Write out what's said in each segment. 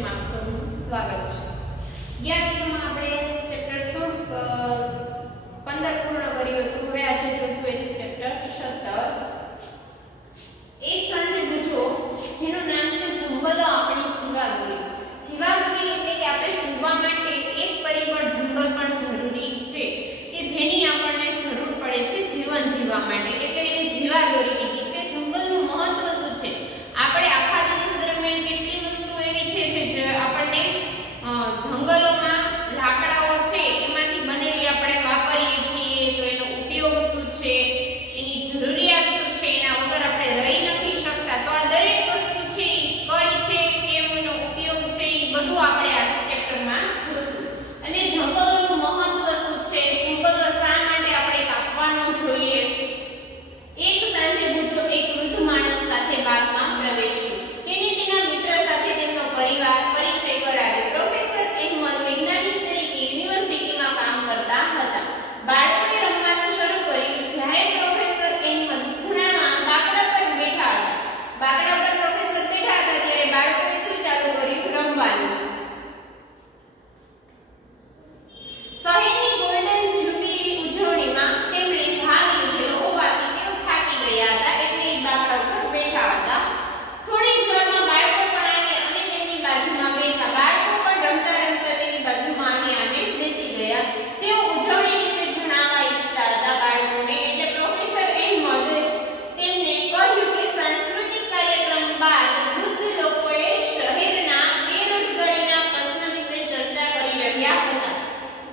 વિષયમાં આપ સૌનું સ્વાગત છે। ગયા વિડિયોમાં આપણે ચેપ્ટર 15 પૂર્ણ કર્યું હતું। હવે આજે જોશું એ છે ચેપ્ટર 17। એક સાંજે પૂછો જેનું નામ છે જંગલો આપણી જીવાદોરી। જીવાદોરી એટલે કે આપણે જીવવા માટે એક પરિબળ જંગલ પણ જરૂરી છે કે જેની આપણને જરૂર પડે છે જીવન જીવવા માટે, એટલે એને જીવાદોરી કીધી છે। જંગલનું મહત્વ શું છે? આપણે આખા દિવસ દરમિયાન કેટલી વસ્તુ એવી છે જે આપણને જંગલોમાં લાકડાઓ છે એમાંથી બનેલી આપણે વાપરીએ છીએ, તો એનો ઉપયોગ શું છે, એની જરૂરિયાત શું છે, એના વગર આપણે રહી નથી શકતા। તો આ દરેક વસ્તુ છે કઈ છે, કેમ એનો ઉપયોગ છે, એ બધું આપણે આ ચેપ્ટરમાં જોશું। અને જંગલોનું મહત્વ શું છે, જંગલો શા માટે આપણે કાપવાનો જોઈએ। એક સાંજે બુજો એક વૃદ્ધ માણસ સાથે બાગમાં પ્રવેશ્યો। તેને તેના મિત્ર સાથે તેમનો પરિચય કરાવ્યો। પ્રોફેસર અહેમદ વૈજ્ઞાનિક તરીકે યુનિવર્સિટીમાં કામ કરતા હતા। બાળકોએ રમવાનું શરૂ કર્યું। જ્યારે પ્રોફેસર અહેમદ ખૂણામાં બાકડા પર બેઠા હતા, બાકડા પર પ્રોફેસર બેઠા હતા ત્યારે બાળકોએ શું ચાલુ કર્યું? રમવાનું। શહેરની ગોલ્ડન જ્યુબિલી ઉજવણીમાં તેમણે ભાગ લીધેલો હોવાથી તેઓ થાકી ગયા હતા, એટલે એ બાકડા ઉપર બેઠા હતા। થોડી જ વારમાં બાળકો પણ આવ્યા અને તેમની બાજુમાં બેઠા। બાળકો પણ રમતા રમતા તેની બાજુમાં આવ્યા અને બેસી ગયા। તેઓ ઉજવણી વિશે જણાવવા ઈચ્છતા હતા બાળકોને, એટલે પ્રોફેસર અહેમદ તેમને કહ્યું કે સાંસ્કૃતિક કાર્યક્રમ બાદ વૃદ્ધ લોકોએ શહેરના બેરોજગારીના પ્રશ્ન વિશે ચર્ચા કરી રહ્યા હતા।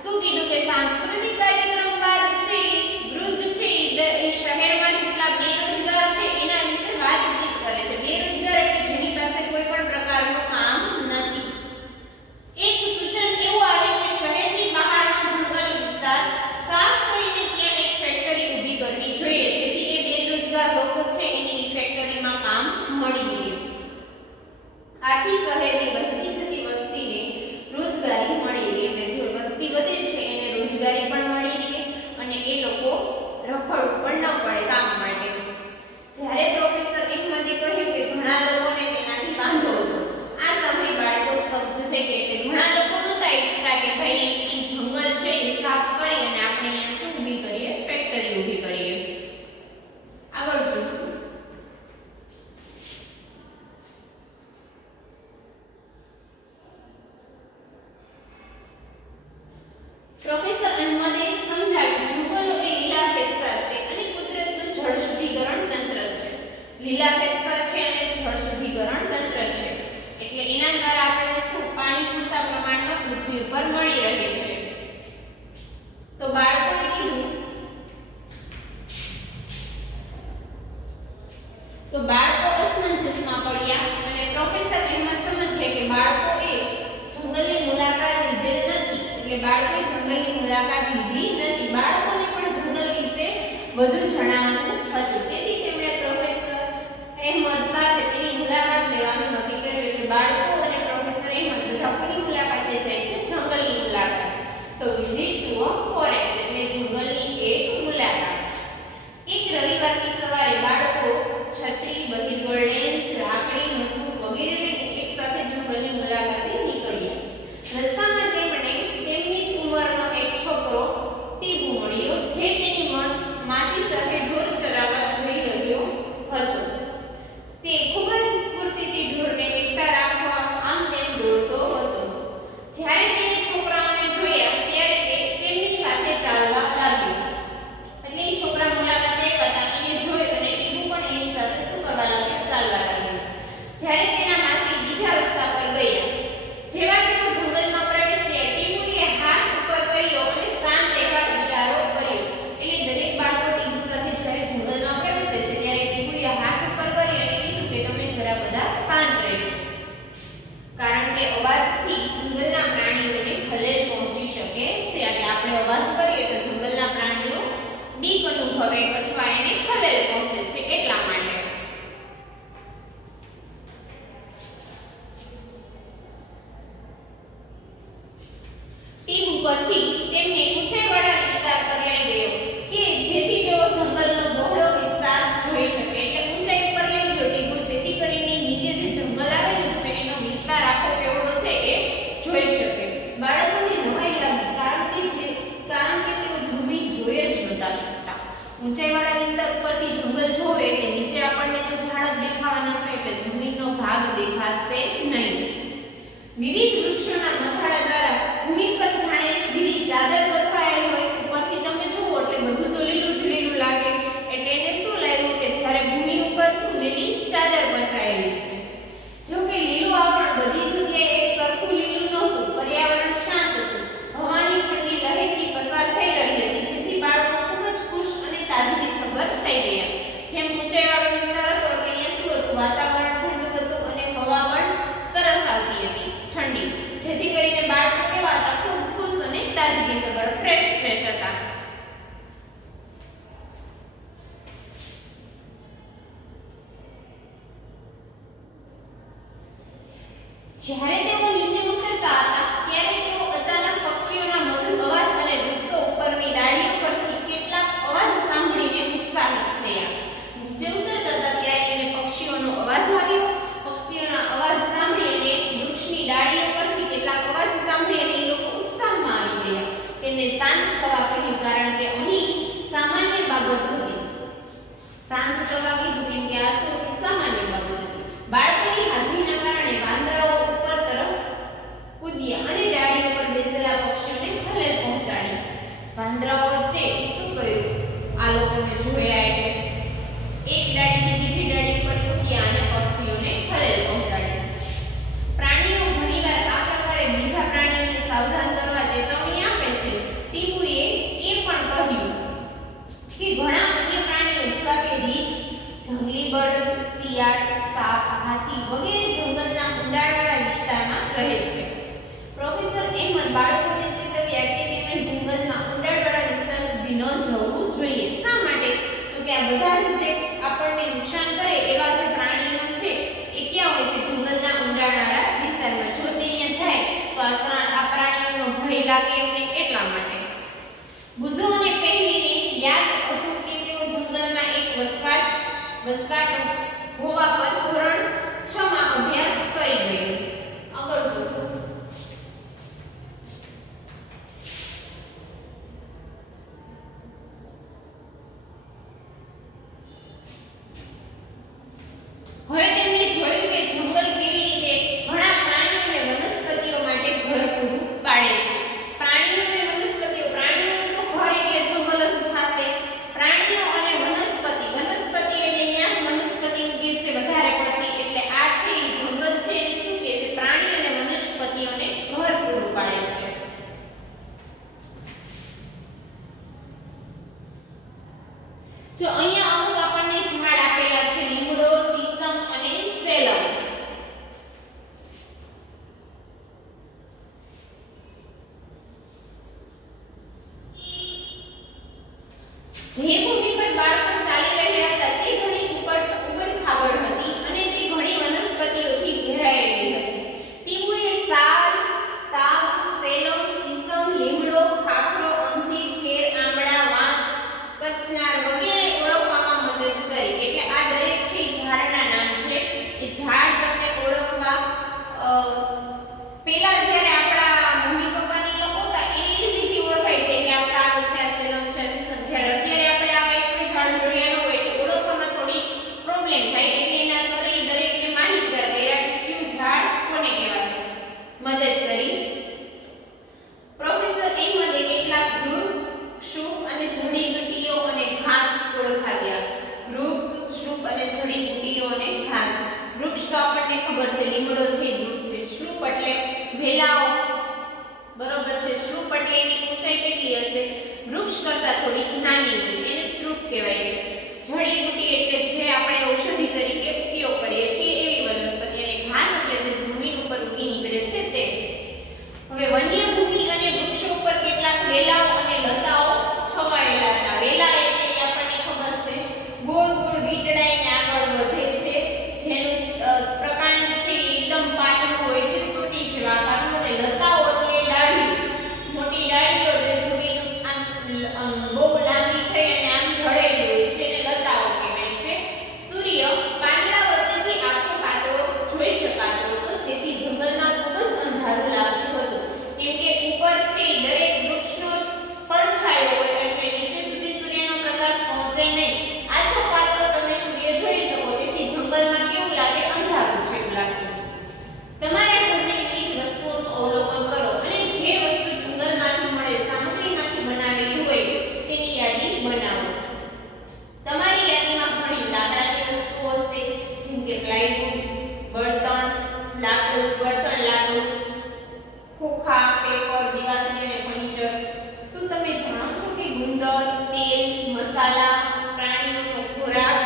શું કીધું કે સાંસ્કૃતિક કાર્યક્રમ બાદ છે વૃદ્ધ છે એ શહેરમાં જેટલા બેરોજગાર છે એના વિશે વાતચીત કરે છે। બેરોજગાર એટલે જેની પાસે કોઈ પણ પ્રકારનું કામ નથી। એક સૂચન એવું આવ્યું કે શહેરની બહારનો જંગલ વિસ્તાર સાફ કરીને ત્યાં એક ફેક્ટરી ઊભી કરવી જોઈએ, જેથી એ બેરોજગાર લોકો છે એને એ ફેક્ટરીમાં કામ મળી રહે। આથી શહેરની વધતી જતી વસ્તીને રોજગારી મળી રહે, એટલે જે વસ્તી વધે છે એને રોજગારી પણ મળી રહે અને એ લોકો રખડવું પણ ન પડે કામ માટે। જ્યારે પ્રોફેસર અહેમદે કહ્યું કે ઘણા લોકોને તેનાથી વાંધો હતો। આ સાંભળી બાળકો સ્તબ્ધ થઈ ગયા, એટલે ઘણા લોકો નહોતા ઈચ્છતા કે ભાઈ એ જંગલ છે એ સાફ કરી અને આપણે અહીંયા શું ઊભી કરીએ? ફેક્ટરી ઊભી કરીએ। આગળ જોશું। પ્રોફેસર અહેમદે સમજાવ્યું જંગલો એ લીલાફેફસા છે અને કુદરતનું જળ શુદ્ધિકરણ તંત્ર છે। લીલાફેફસા છે અને જળ શુદ્ધિકરણ તંત્ર છે, એટલે એના દ્વારા આપણને શું પાણી પૂરતા પ્રમાણમાં પૃથ્વી ઉપર મળી રહે છે। તો બાળકોએ કીધું તો બાળકો અસમંજસમાં પડ્યા અને પ્રોફેસર અહેમદ સમજે કે બાળકોએ જંગલની મુલાકાત લીધેલ નથી, એટલે બાળકોએ જંગલની મુલાકાત લીધી નથી। બાળકોને પણ જંગલ વિશે વધુ જણાવવું હતું, તેથી તેમણે પ્રોફેસર અહેમદ સાથે તેની મુલાકાત લેવાનું નક્કી કર્યું। એટલે બાળકો અને પ્રોફેસર અહેમદ બધા કોની મુલાકાતે જાય છે? જંગલની મુલાકાત। તો વિઝિટ ટુ અ ફોરેસ્ટ એટલે જંગલની એક મુલાકાત। એક રવિવારની સવારે બાળકો છત્રી, બહિર્ગોળ લેન્સ, લાકડી, નોટબુક વગેરે લઈને એક સાથે જંગલની મુલાકાતે નીકળ્યા। રસ્તામાં તેમણે તેમની જ ઉંમરનો એક છોકરો ટીબુ મળ્યો, જે તેની માસી સાથે ઢોર ચરાવવા જઈ રહ્યો હતો। તે ખૂબ જ સ્ફૂર્તિથી ઢોરને એકઠા રાખવા આમ તેમ દોડતો હતો। જ્યારે તેણે છોકરાઓને જોયા ત્યારે તે તેમની સાથે ચાલવા લાગ્યો, એટલે એ છોકરા મુલાકાતે હતા ઊંચાઈવાળા વિસ્તાર ઉપરથી જંગલ જોવે એટલે નીચે આપણને તો ઝાડ જ દેખાવાના છે એટલે જમીનનો ભાગ દેખાશે નહીં. વિવિધ વૃક્ષોના મથાળા દ્વારા ભૂમિ પર જાણે લીલી ચાદર પથરાયેલ હોય. ઉપરથી તમે જુઓ એટલે બધું તો લીલું જ લીલું લાગે એટલે એને શું લાગ્યું કે જ્યારે ભૂમિ ઉપર શું લીલી ચાદર પથરાયેલી છે. જો કે લીલું આવરણ બધી જગ્યાએ એક સરખું લીલું નહોતું. પર્યાવરણ શાંત હતું. હવાની ઠંડી લહેરથી પસાર થઈ રહી હતી જેથી બાળકો ખૂબ જ ખુશ અને તાજગીસભર થઈ ગયા. જેમ ઊંચાઈવાળો વિસ્તાર હતો તો અહીંયા શું હતું, વાતાવરણ ઠંડુ હતું અને હવા પણ સરસ આવતી હતી ઠંડી, જેથી કરીને બાળકો કેવા હતા, ખૂબ ખુશ અને તાજગીસભર ફ્રેશ હતા. જ્યારે તેઓ નીચે ઉતરતા હતા ત્યારે તેઓ અચાનક પક્ષીઓના મધુર અવાજ અને વૃક્ષો ઉપરની ડાળીઓ પરથી કેટલાક અવાજ સાંભળીને ઉત્સાહિત થયા. નીચે ઉતરતા હતા ત્યારે એને પક્ષીઓનો અવાજ આવ્યો. પક્ષીઓના અવાજ સાંભળીને વૃક્ષની ડાળીઓ પરથી કેટલાક અવાજ સાંભળીને એ લોકો ઉત્સાહમાં આવી ગયા. તેમને શાંત થવા કહ્યું કારણ કે અહીં સામાન્ય બાબત હતી. શાંત થવા કીધું કેમ કે આ શું સામાન્ય બાબત હતી. બાળકોની હાજરીના કારણે વાંદરાઓ ઉપર તરફ કૂદ્યા અને ડાળીઓ પર બેસેલા પક્ષીઓને ખલેલ પહોંચાડી. વાંદરાઓ છે એ શું કર્યું, આ લોકોને જોયા એટલે એક ડાળીથી બીજી ડાળી પર કૂદ્યા અને પક્ષીઓને ખલેલ પહોંચાડી. પ્રાણીઓ ઘણીવાર આ પ્રકારે બીજા પ્રાણીઓને સાવધાન કરવા ચેતવણી આપે છે. ટીપુએ એ પણ કહ્યું કે ઘણા અન્ય પ્રાણીઓ જેવા કે રીંછ, જંગલી બળદ, શિયાળ, સાપ, હાથી વગેરે જંગલના ઊંડાણવાળા વિસ્તારમાં રહે છે. પ્રોફેસર અહેમદ બાળકોને ચેતવ્યા કે તેમણે જંગલમાં ઊંડાણવાળા વિસ્તાર સુધી ન જવું જોઈએ. શા માટે? તો કે આ બધા જ જે આપણને નુકસાન કરે એવા જે પ્રાણીઓ છે એ ક્યાં હોય છે, જંગલના ઊંડાણવાળા વિસ્તારમાં. જો તે અહીંયા જાય તો આ પ્રાણીઓનો ભય લાગે એમને, એટલા માટે. બુદ્ધોને પહેલીને યાદ હતું કે તેઓ જંગલમાં એક વસવાટ હોવા પર ધોરણ 6 માં અભ્યાસ કરી ગઈ. આગળ જોશું. હવે તેમણે જોયું કે જંગલ કેવી રીતે ઘણા પ્રાણીઓ અને વનસ્પતિઓ માટે ઘર પૂરું પાડે છે. પ્રાણીઓ અને વનસ્પતિઓ, પ્રાણીઓનું તો ઘર એટલે જંગલ જ થશે. પ્રાણીઓ અને વનસ્પતિ એટલે અહીંયા જ વનસ્પતિ ઉગે છે વધારે પડતી, એટલે આ છે એ જંગલ છે એ શું કહે છે, પ્રાણી અને વનસ્પતિઓને ઘર પૂરું પાડે છે. જો અહીંયા અમુક આપણને ઝાડ આપેલા છે, લીમડો, સીસમ અને સેલમ. જે ભૂમિ પર બાળકો ચાલી રહ્યા હતા તે ઘણી ઉબડ-ખાબડ હતી અને તે ઘણી વનસ્પતિઓથી ઘેરાયેલી હતી. ટીપુએ સાગ, સેલમ, સીસમ, લીમડો, ખાખરો, અંજીર, ખેર, આંબળા, વાંસ, કચનાર વગેરે ઓળખવામાં મદદ કરી. એટલે આ દરેક છે ઝાડના નામ છે. એ ઝાડ તમને ઓળખવા પેલા જ્યારે આપણા મમ્મી પપ્પાની લોકો હતા એને ઈઝીથી ઓળખાય છે કે આ સાગ છે, આ સેલમ છે, સીસમ. જ્યારે અત્યારે આપણે આવા કોઈ ઝાડ જોયા ન હોય એટલે ઓળખવામાં થોડી પ્રોબ્લેમ થાય. એટલે એના સરે દરેકને માહિતગાર કર્યા કે કયું ઝાડ કોને કહેવાશે. મદદ કરી. પ્રોફેસર અહેમદે કેટલાક વૃક્ષ, શુપ અને જડીબુટ્ટીઓ અને ઘાસ ઓળખાવ્યા. વૃક્ષ, શુપ અને જડીબુટ્ટીઓ અને ઘાસ. વૃક્ષ તો આપણને ખબર છે, લીમડો છે, વૃક્ષ છે. શુપ એટલે વેલાઓ, બરોબર છે. શુપ એટલે એની ઊંચાઈ કેટલી હશે, વૃક્ષ કરતા થોડી નાની હોય, એને શ્રુપ કહેવાય છે. જડીબુટ્ટી એટલે જે આપણે ઔષધિ તરીકે ઉપયોગ કરીએ છીએ એવી વનસ્પતિ, અને ઘાસ એટલે જે જમીન ઉપર ઉગી નીકળે છે તે. હવે વન્ય ભૂમિ અને વૃક્ષો ઉપર કેટલાક વેલાઓ અને લતાઓ છવાયેલા હતા. વેલા એટલે આપણને ખબર છે ગોળ ગોળ વીંટળાઈને આગળ વધે છે, જેનું પ્રકાંડ છે એકદમ પાતળું હોય છે, સોટી જેવા આકારનું. અને લતાઓ એટલે ડાળી, મોટી ડાળીઓ જે જમીન આમ બહુ મસાલા, પ્રાણીઓનો ખોરાક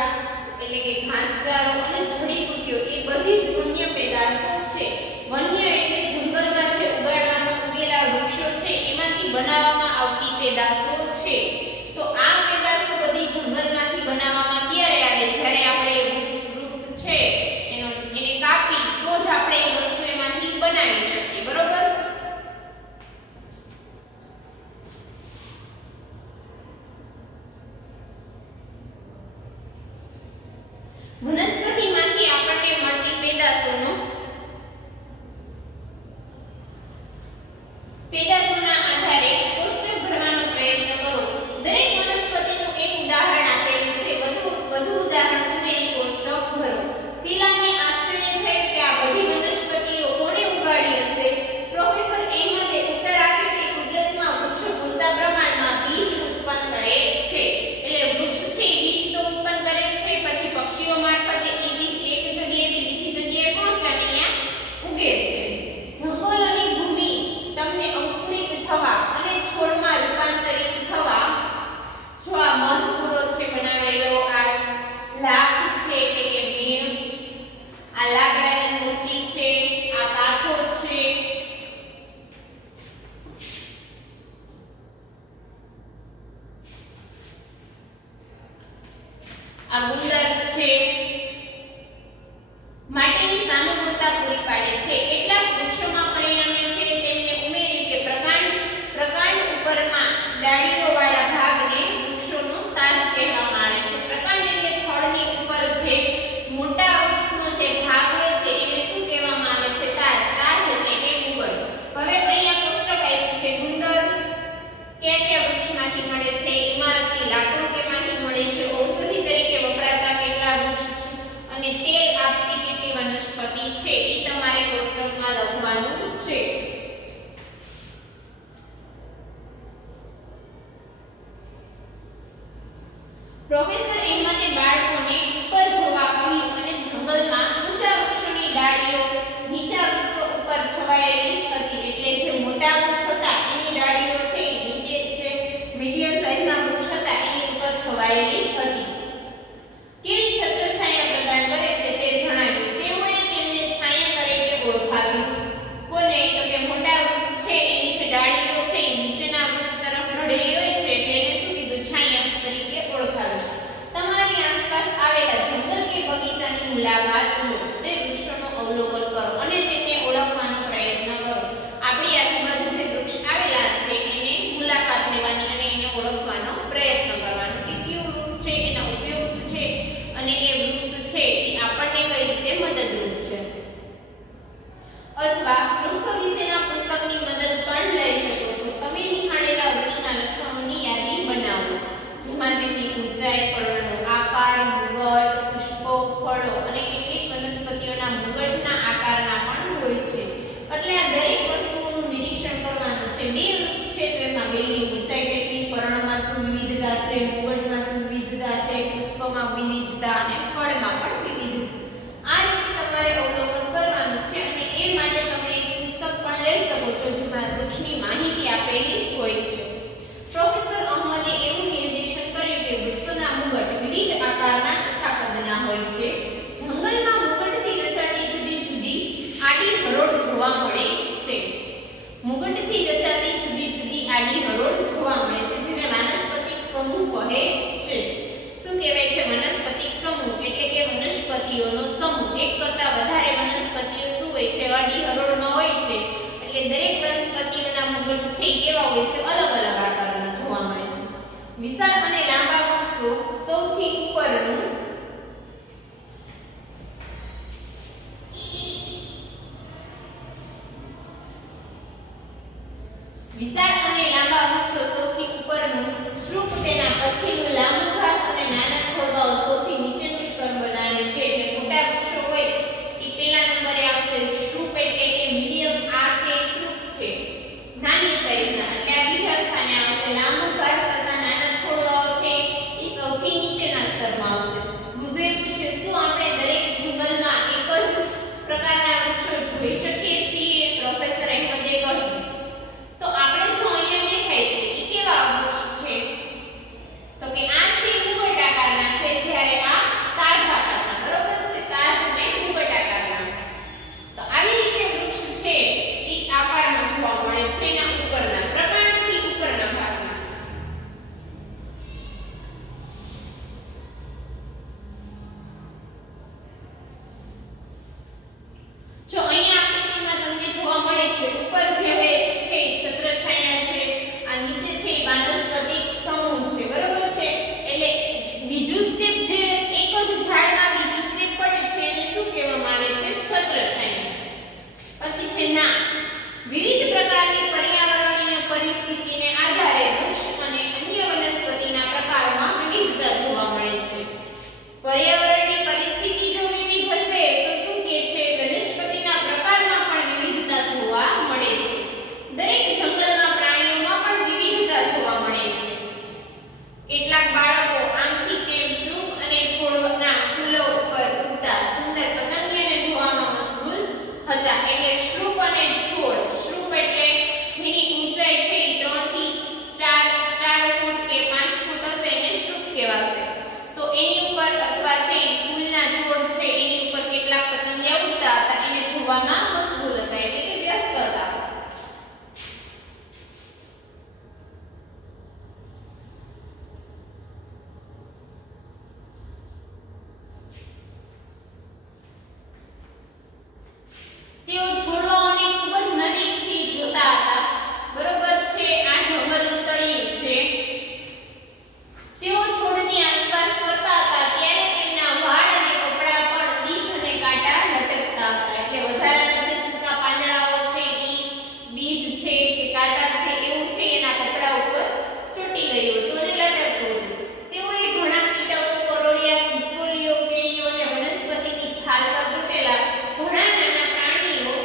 એટલે કે ઘાસચારો અને જડીબુટ્ટીઓ એ બધી જ વન્ય પેદાશો છે. વન્ય એટલે જંગલમાં જે ઉગાડવામાં ઉગેલા વૃક્ષો છે એમાંથી બનાવવામાં આવતી પેદાશો છે. તો આ પેદાશો બધી જંગલમાંથી બનાવવામાં ક્યારે આવે? જ્યારે આપણે વૃક્ષ છે એને કાપી તો જ આપણે એ વસ્તુ એમાંથી બનાવી શકીએ. બરોબર? વનસ્પતિમાંથી આપણને મળતી પેદાશોના આધારે કોષ્ટક ભરવાનો પ્રયત્ન કરો. દરેક વનસ્પતિનું એક ઉદાહરણ આપેલું છે. વધુ ઉદાહરણ ઉમેરી કોષ્ટક ભરો. શીલાને આશ્ચર્ય થયું કે આ બધી વનસ્પતિઓ કોણે ઉગાડી હશે. પ્રોફેસર અહેમદે ઉત્તર આપ્યો કે કુદરતમાં વૃક્ષો પૂરતા પ્રમાણમાં બીજ ઉત્પન્ન કરે છે. એટલે વૃક્ષ છે બીજ તો ઉત્પન્ન કરે છે, પછી પક્ષીઓ મારફતે એ બીજ એક જગ્યાએથી બીજી જગ્યાએ પહોંચે અને અહીંયા ઉગે છે. જંગલોની ભૂમિ તમને અંકુરિત થવા અને છોડમાં રૂપાંતરિત થવા, જો આ મધપૂરો છે બનાવેલો, આ લાખ છે એટલે કે મીણ, આ લાકડાની મૂર્તિ છે, આ કાથો છે, આ ગુંદર છે, માટેની સાનુકૂળતા પૂરી પાડે છે. કેટલાક વૃક્ષોમાં પરિણમે છે તેમને ઉમેર્યું કે પ્રકાંડ ઉપરમાં ડાળીઓવાળા ભાગને વૃક્ષોનો તાજ કહેવામાં આવે છે. પ્રકાંડ એટલે થડની ઉપર જે મોટા વૃક્ષનો જે ભાગ હોય છે એને શું કહેવામાં આવે છે? તાજ. તાજ એટલે કે મુગટ. હવે અહીંયા કોષ્ટક આપ્યું છે. ગુંદર કયા વૃક્ષમાંથી મળે છે? ઇમારતી લાકડું કેમાંથી મળે છે? ઔષધિ તરીકે વપરાતા કેટલા વૃક્ષ છે? અને તેલ આપતી કેટલી વનસ્પતિ છે? એ તમારે કોષ્ટકમાં લખવાનું છે. પ્રોફેસર અહેમદે બાળકોને ઉપર જોવા કહ્યું અને જંગલમાં ઊંચા વૃક્ષોની ડાળીઓ નીચા વૃક્ષો ઉપર છવાયેલી હતી. એટલે જે મોટા વૃક્ષ હતા એની ડાળીઓ છે એ નીચે છે, મીડિયમ સાઈઝના વૃક્ષ હતા એની ઉપર છવાયેલી હતી. કેવી છત્રછાયા પ્રદાન કરે છે તે જણાવ્યું. તેઓએ તેમને છાયા તરીકે ઓળખાવ્યું. કોને? તો કે મોટા વૃક્ષ છે એની જે ડાળીઓ છે એ નીચેના વૃક્ષ તરફ ઢળેલી હોય છે એટલે એને શું કીધું? છાયા તરીકે ઓળખાવ્યું. તમારી આસપાસ આવેલા જંગલ કે બગીચાની મુલાકાત લો. તે વૃક્ષોનું અવલોકન કરો અને તેમને ઓળખવાનો પ્રયત્ન કરો. આપણી આજુબાજુ જે વૃક્ષ આવેલા છે એને મુલાકાત લેવાની અને એને ઓળખવાનો પ્રયત્ન કરવાનો કે કયું વૃક્ષ છે, એના ઉપયોગ શું છે અને એ વૃક્ષ છે એ આપણને કઈ રીતે મદદરૂપ છે. અથવા વૃક્ષો વિશેના પુસ્તકની મદદ પણ લઈ શકો છો. તમે નિહાળેલા વૃક્ષના લક્ષણોની યાદી બનાવો, જેમાં તેમની ઊંચાઈ, પર્ણનો આકાર, મુગટ, પુષ્પો, ફળો અને કેટલીક વનસ્પતિઓના મુગટના આકારના પણ હોય છે. એટલે આ દરેક વસ્તુઓનું નિરીક્ષણ કરવાનું છે. બે વૃક્ષ છે તો એમાં બેની ઊંચાઈ કેટલી, પર્ણમાં શું વિવિધતા છે, મુગટમાં શું વિવિધતા છે, પુષ્પમાં વિવિધતા અને ફળમાં પણ વિવિધતા. આ રીતે તમારે અવલોકન કરવાનું છે અને એ માટે તમે એક પુસ્તક પણ લઈ શકો છો જેમાં વૃક્ષની માહિતી આપેલી હોય છે. પ્રોફેસર અહેમદે એવું નિર્દેશન કર્યું કે વૃક્ષોના મુગટ વિવિધ આકારના તથા કદના હોય છે. જંગલમાં મુગટથી રચાતી જુદી જુદી આડી હરોળ જોવા મળે છે. મુગટથી રચાતી જુદી જુદી આડી હરોળ જોવા મળે છે જેને વાનસ્પતિક સમૂહ કહે છે. શું કહેવાય છે? વનસ્પતિક સમૂહ એટલે કે વનસ્પતિઓનો સમૂહ. એક કરતાં વધારે વનસ્પતિઓ શું હોય છે? આડી હરોળમાં હોય છે. એટલે દરેક વનસ્પતિઓના મુગટ છે કેવા હોય છે? અલગ અલગ આકારના જોવા મળે છે. વિશાળ અને લાંબા વૃક્ષો સૌથી ઉપરનું વિશાળ અને લાંબા વૃક્ષો સૌથી ઉપરનું શૃંગ, તેના પછીનું લાંબુ ઘાસ અને નાના છોડવાઓ સૌથી નીચેનું સ્તર બનાવે છે. એટલે મોટા વૃક્ષો હોય એ પહેલા નંબરે આવશે. શૃંગ એટલે કે મીડિયમ, આ છે શૃંગ છે નાની સાઈઝના, એટલે આ બીજા સ્થાને આવશે. લાંબુ ઘાસ તથા નાના છોડવાઓ છે એ સૌથી નીચેના સ્તરમાં આવશે. કેટલાક બાળકો આમથી તેમ વૃક્ષ અને છોડના ફૂલો ઉપર ઉડતા સુંદર પતંગિયાને જોવામાં મશગુલ હતા. એટલે શ્રુપ અને છોડ, શ્રુપ એટલે જેની ઊંચાઈ છે એ 3 થી 4 ફૂટ કે 5 ફૂટ હશે એને શ્રુપ કહેવાશે. તો એની ઉપર અથવા છે ફૂલના છોડ છે એની ઉપર કેટલાક પતંગિયા ઉડતા હતા એને જોવામાં મશગુલ હતા એટલે કે વ્યસ્ત હતા. તેઓ છોડવાઓને ખૂબ જ નજીકથી જોતા હતા. બરોબર છે, આ જંગલનું તળિયું છે. તેઓ છોડની આસપાસ ફરતા હતા ત્યારે તેમના વાળ અને કપડા પર બીજ અને કાંટા લટકતા હતા. એટલે વધારાના જે સૂકા પાંદડાઓ છે ઈ બીજ છે કે કાંટા છે એવું છે એના કપડા ઉપર ચોંટી ગયું હતું અને લટકતું હતું. તેઓએ ઘણા કીટકો, કરોળિયા, ખિસકોલીઓ, કીડીઓ અને વનસ્પતિની છાલ પર ચોંટેલા ઘણા નાના પ્રાણીઓ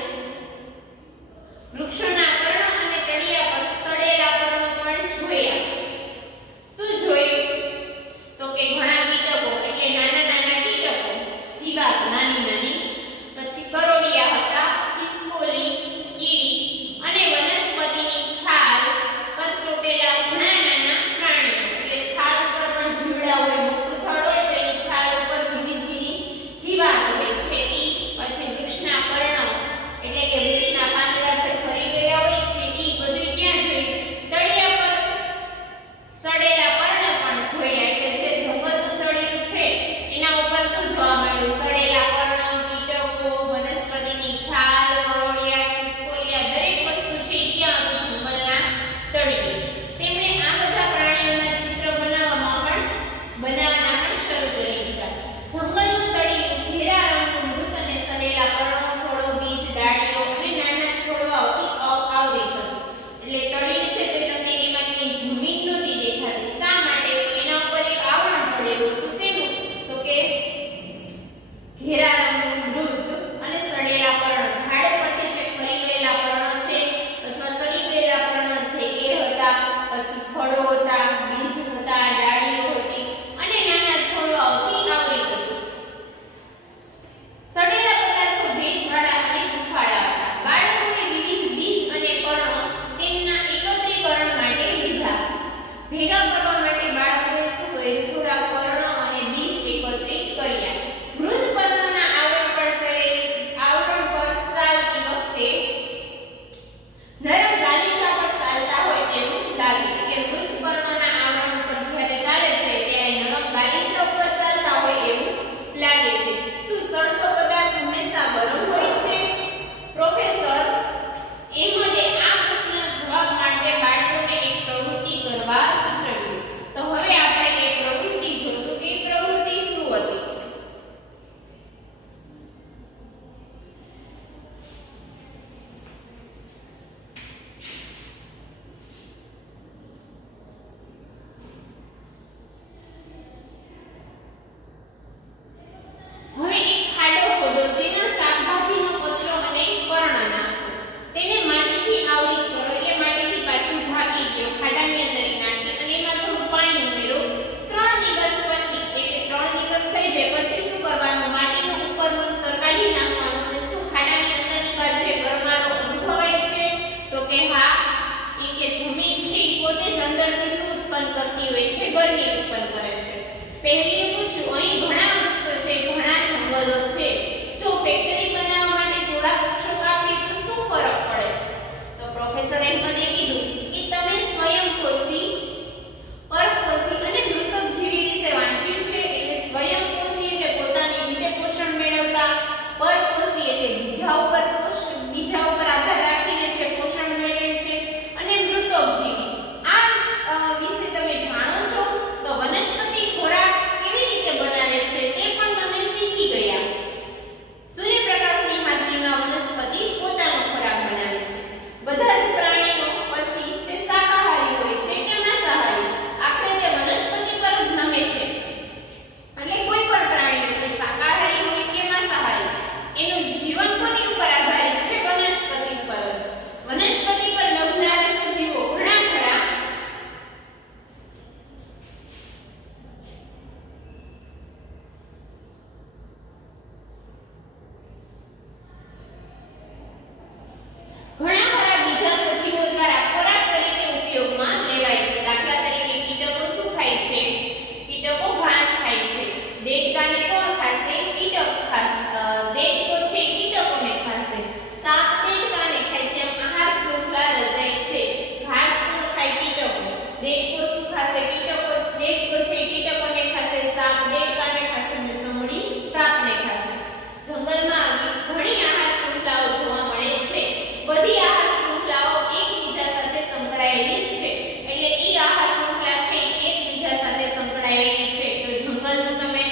જંગલનું તમે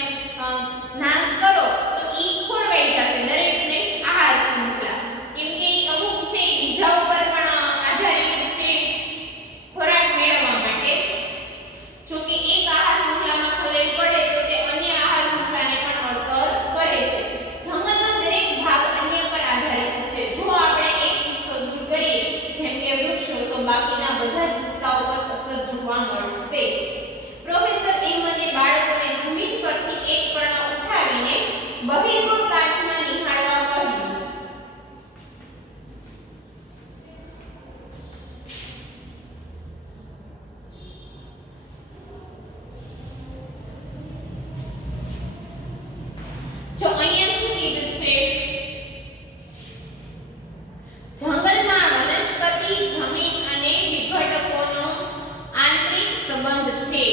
નાશ કરો તો ઈ ખોરવાઈ જશે દરેકને આહાર શૃંખલા, કેમ કે ઈ અમુક છે બીજા ઉપર પણ આધારિત છે ખોરાક મેળવવા માટે. જો કે એક આહાર શૃંખલામાં ખલેલ પડે તો તે અન્ય આહાર શૃંખલાને પણ અસર કરે છે. જંગલનો દરેક ભાગ અન્ય પર આધારિત છે. જો આપણે એક હિસ્સો દૂર કરીએ જેમ કે વૃક્ષો તો બાકીના બધા જ હિસ્સાઓ પર અસર જોવા મળશે. પ્રોફેસર અહેમદે બાળકોને જમીન પરથી એક પર્ણો ઉઠાવીને બહિર્ગોળ કાચમાં નિહાળવા કહ્યું. જો અહીંયા શું કીધું છે, જંગલમાં વનસ્પતિ, જમીન અને વિઘટકોનો આંતરિક સંબંધ છે.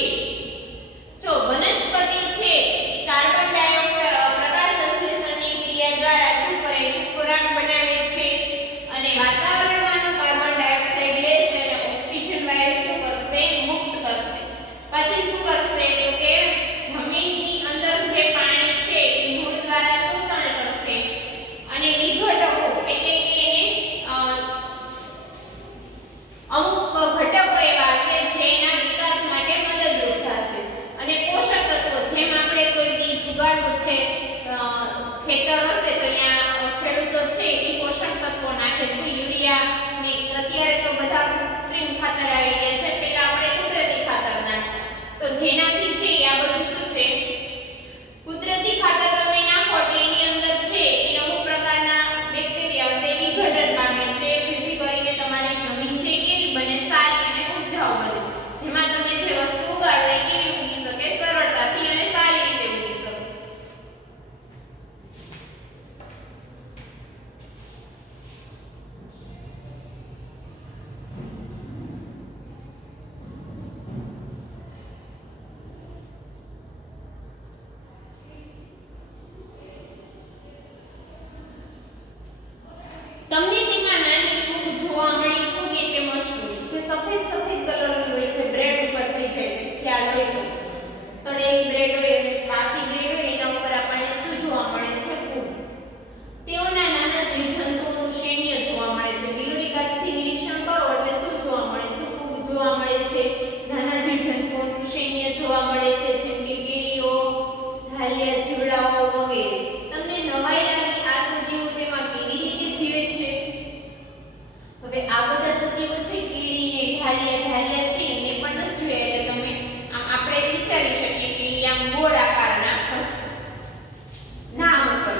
જો વનસ્પતિ છે એ કાર્બન ડાયોક્સાઇડ પ્રકાશ સંશ્લેષણની ક્રિયા દ્વારા શું કરે છે, ખોરાક બનાવે છે અને વાતાવરણમાંનો કાર્બન ડાયોક્સાઇડ લેશે અને ઓક્સિજન વાયુ શું કરશે, મુક્ત કરશે. પછી શું કરશે તો કે જમીનની અંદર જે પાણી છે એ મૂળ દ્વારા શોષણ કરશે અને વિઘટકો એટલે કે એને અમુક ઘટકો એવા હશે જેના વિકાસ માટે મદદરૂપ થશે. અને પોષક તત્વો જેમ આપણે કોઈ બીજ ઉગાડવું છે, ખેતર હશે તો ત્યાં ખેડૂતો છે એ પોષક તત્વો નાખે છે, યુરિયા ને અત્યારે તો બધા કૃત્રિમ ખાતર આવી ગયા છે, પહેલા આપણે કુદરતી ખાતર નાખતા. તો જેનાથી છે આ બધું શું છે, કુદરતી ખાતર તમે નાખો એટલે એની અંદર છે એ અમુક પ્રકારના બેક્ટેરિયા છે એ વિઘટન પામે છે, જેથી કરીને તમારી જમીન છે કેવી બને, સારી અને ઉપજાઉ બને. જેમાં તમે જે વસ્તુ ઉગાડો એ કેવી ઉગી શકે, સરળતાથી અને સારી રીતે ઉગી શકે. તમને તેમાં નાની ફૂગ જોવા મળી. ફૂગ એટલે મશરૂમ, જે સફેદ સફેદ કલરની હોય છે, બ્રેડ ઉપર થઈ જાય છે, ખ્યાલ હોય તો. સડેલી બ્રેડ હોય અને પાસી બ્રેડ હોય એના ઉપર આપણને શું જોવા મળે છે, ફૂગ. તેઓના નાના જીવજંતુઓનું સૈન્ય જોવા મળે છે. ગિલોરી કાચથી નિરીક્ષણ કરો એટલે શું જોવા મળે છે, ફૂગ જોવા મળે છે, નાના જીવજંતુઓનું સૈન્ય જોવા મળે છે, જેમ કે કીડીઓ, ધાલિયા જીવડાઓ વગેરે. તમને નવાઈ લાગી આ સજીવો તેમાં કેવી રીતે જીવે છે? હવે આ બધા સજીવો છે, કીડી ને ઢાલિયા છે એને પણ નથી જોયા, એટલે તમે આમ આપણે વિચારી શકીએ કે આમ ગોળ આકારના હશે. નામ ઉપર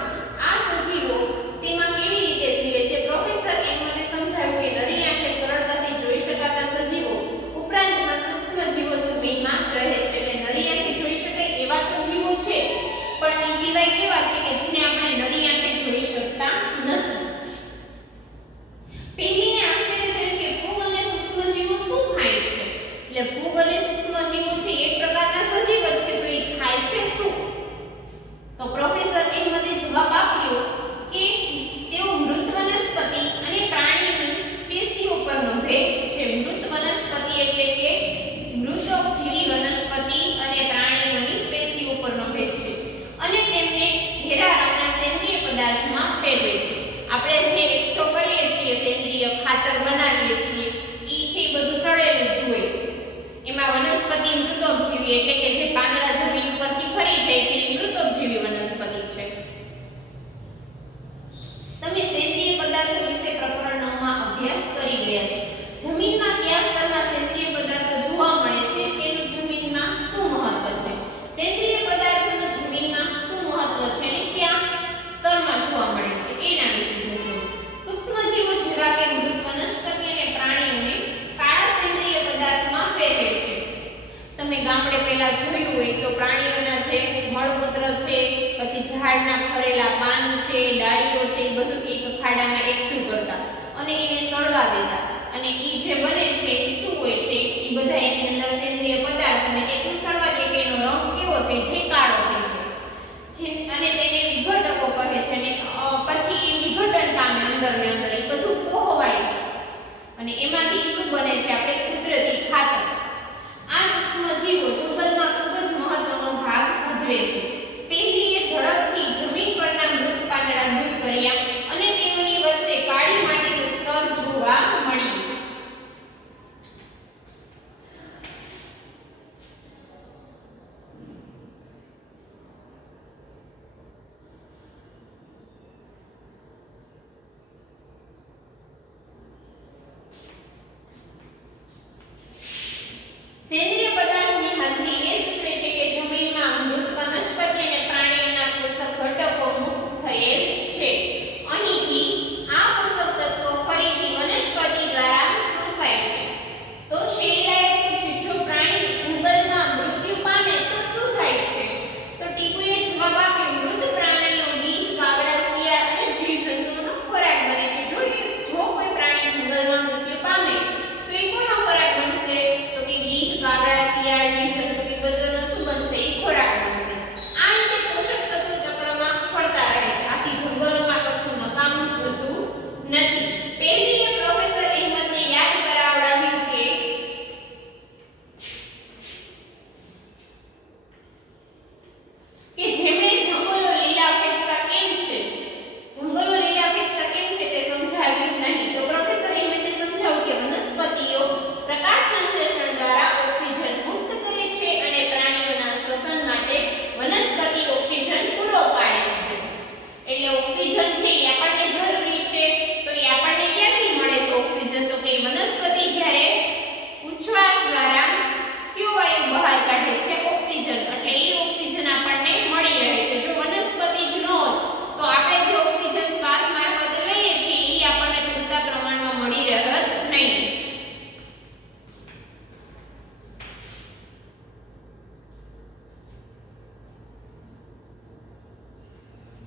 આ સજીવો તેમાં કેવી રીતે જીવે છે? પ્રોફેસર અહેમદે સમજાવ્યું કે નરી આંખે સરળતાથી જોઈ શકાતા સજીવો ઉપરાંત પણ સૂક્ષ્મ જીવો જમીનમાં રહે છે. એટલે નરી આંખે જોઈ શકાય એવા તો જીવો છે, પણ એ સિવાય કેવા છે કે જેને આપણે નરી આંખે જોઈ શકતા નથી. પહેલીને આશ્ચર્ય થયું કે ફૂગ અને સૂક્ષ્મજીવો શું ખાય છે. એટલે ફૂગ અને સૂક્ષ્મજીવો છે એક પ્રકારના સજીવ જ છે, તો એ ખાય છે શું? તો પ્રોફેસર અહેમદે જવાબ આપ્યો કે તેઓ મૃત વનસ્પતિ અને પ્રાણીની પેશીઓ પર નભે છે. મૃત વનસ્પતિ એટલે કે મૃતોપજીવી વનસ્પતિ અને પ્રાણીઓની પેશીઓ પર નભે છે અને તેમને ઘેરા રંગના સેન્દ્રિય પદાર્થમાં ફેરવે છે. આપણે જે એકઠો કરીએ છીએ, સેન્દ્રિય ખાતર બનાવીએ છીએ, ઈ છે બધું સડેલું જ હોય. એમાં વનસ્પતિ મૃતોપજીવી એટલે કે જે પાંદડા જમીન પરથી ફરી જાય છે એ મૃતોપજીવી વનસ્પતિ છે. તમે સેન્દ્રિય પદાર્થો વિશે પ્રકરણોમાં અભ્યાસ કરી ગયા છો. જમીનમાં કયા સ્તરમાં સેન્દ્રિય પદાર્થો જોવા મળે છે તેનું જમીનમાં શું મહત્વ છે? સેન્દ્રિય પદાર્થોનું જમીનમાં શું મહત્વ છે અને કયા સ્તરમાં જોવા મળે છે એના વિશે જોઈશું. સૂક્ષ્મજીવો જેવા કે મૃત વનસ્પતિ અને પ્રાણીઓને કાળા સેન્દ્રિય પદાર્થમાં ફેરવે છે. તમે ગામડે પહેલા જોયું હોય તો પ્રાણીઓના જે મળમૂત્ર છે, પછી ઝાડના ખરેલા પાન છે, ડાળીઓ છે, એ બધું એક ખાડામાં એકઠું કરતા અને એને સળવા દેતા. અને ઈ જે બને છે એ શું હોય છે, એ બધા એની અંદર સેન્દ્રિય પદાર્થ અને એટલું સળવા દે કે એનો રંગ કેવો થઈ જાય, કાળો થઈ જાય. અને તેને વિઘટકો કહે છે. અને પછી એ વિઘટન પામે અંદર ને અંદર, એ બધું કોહવાય અને એમાંથી શું બને છે, આપણે કુદરતી ખાતર. આ સૂક્ષ્મજીવો જંગલમાં ખૂબ જ મહત્વનો ભાગ ભજવે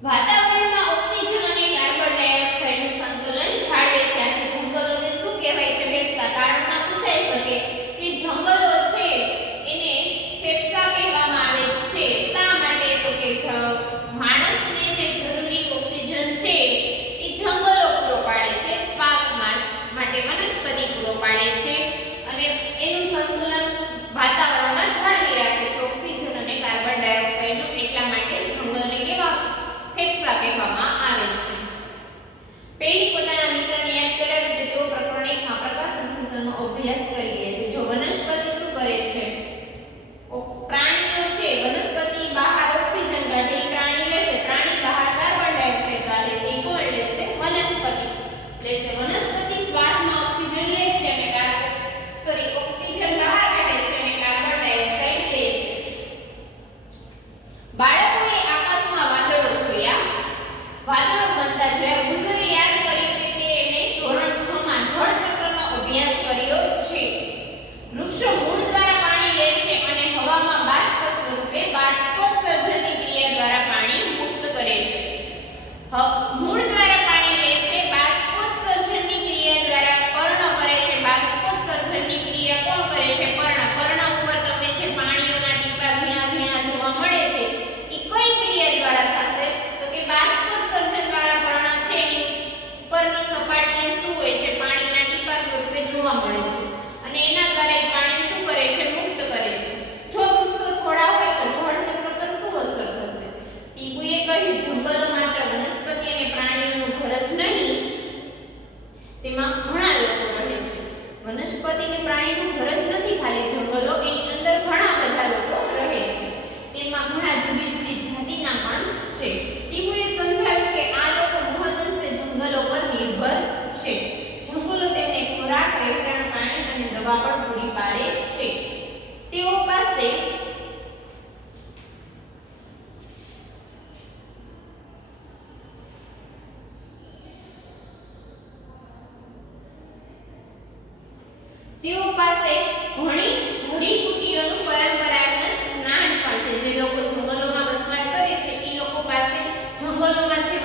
વાતાવરણમાં ઓક્સિજન અને કાર્બન ડાયોક્સાઇડનું સંતુલન જાળવે છે. આથી જંગલોને શું કહેવાય છે? ફેફસા. કારણમાં પૂછાઈ શકે કે જંગલો છે એને ફેફસા કહેવામાં આવે છે. શા માટે? તો કે માણસને જે જરૂરી ઓક્સિજન છે એ જંગલો પૂરો પાડે છે, શ્વાસ માટે વનસ્પતિ પૂરો પાડે છે અને એનું સંતુલન વાતાવરણમાં જાળવી રાખે છે ઓક્સિજન અને કાર્બન ડાયોક્સાઇડનું. એટલા માટે જંગલને કેવા ફેફસા કહેવામાં આવે છે. પહેલી પોતાના મિત્રને યાદ કરાવી કે તેઓ પ્રકરણ 1 માં પ્રકાશ સંશ્લેષણનો અભ્યાસ કરી રહ્યા છે. જો વનસ્પતિ શું કરે છે? પ્રાણીઓ છે, વનસ્પતિ બહાર ઓક્સિજન કાઢે, પ્રાણી લેશે, પ્રાણી બહાર કાર્બન ડાયોક્સાઇડ કાઢે છે. એ કોણ લેશે? વનસ્પતિ લેશે. વનસ્પતિ શ્વાસમાં ઓક્સિજન લે છે અને ઓક્સિજન બહાર કાઢે છે અને કાર્બન ડાયોક્સાઇડ લે છે. બાળકોએ આકાશમાં વાદળો જોયા, વાદળો બનતા જોયા. બુઝવે યાદ કર્યું કે તેણે ધોરણ 6 માં જળચક્રનો અભ્યાસ કર્યો છે. વૃક્ષો મૂળ દ્વારા પાણી લે છે અને હવામાં બાષ્પ સ્વરૂપે બાષ્પોત્સર્જનની ક્રિયા દ્વારા પાણી મુક્ત કરે છે. મૂળ દ્વારા પાણી લે છે, બાષ્પોત્સર્જનની ક્રિયા દ્વારા પર્ણ કરે છે. બાષ્પોત્સર્જનની ક્રિયા કોણ કરે છે? પર્ણ. પર્ણ ઉપર તમને જે પાણીઓના ટીપા ઝીણા ઝીણા જોવા મળે છે એ કઈ ક્રિયા દ્વારા થશે? તો કે બાષ્પોત્સર્જન દ્વારા પર્ણ છે એની ઉપરની સપાટીએ શું હોય છે? પાણીના ટીપા સ્વરૂપે જોવા મળે છે અને એના દ્વારા એ પાણી શું કરે છે? મુક્ત કરે છે. જો વૃક્ષો થોડા હોય તો જળચક્ર પર શું અસર થશે? ટીપુએ કહ્યું જંગલો માત્ર વનસ્પતિ અને પ્રાણીઓનું ઘર જ નહીં, તેમાં ઘણા લોકો રહે છે. વનસ્પતિ અને પ્રાણીનું ઘર જ નથી ખાલી જંગલો, એની અંદર ઘણા બધા લોકો રહે છે. તેમાં ઘણા જુદી જુદી જાતિના પણ છે. ટીપુએ સમજાવ્યું કે આ લોકો મહદઅંશે જંગલો પર નિર્ભર છે. જંગલો તેમને ખોરાક, રહેઠાણ, પાણી અને દવા પણ પૂરી પાડે છે. તેઓ પાસે ઘણી જડીબુટ્ટીઓનું પરંપરાગત જ્ઞાન પણ છે. જે લોકો જંગલોમાં વસવાટ કરે છે એ લોકો પાસે જંગલોમાં જે